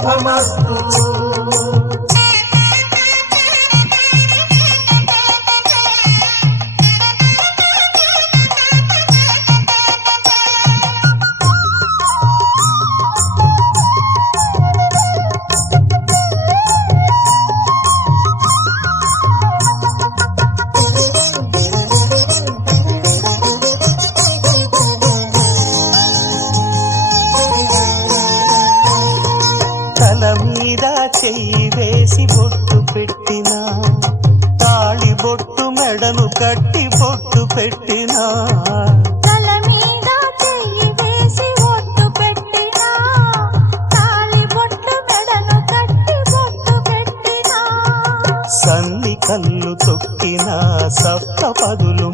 శుభమస్తు. తల మీద చెయ్యి వేసి బొట్టు పెట్టినా, తాళి బొట్టు మెడను కట్టి బొట్టు పెట్టినా, తల మీద చెయ్యి వేసి బొట్టు పెట్టినా, తాళి బొట్టు మెడను కట్టి బొట్టు పెట్టినా, సన్ని కళ్ళు తొక్కినా, సప్త పదులు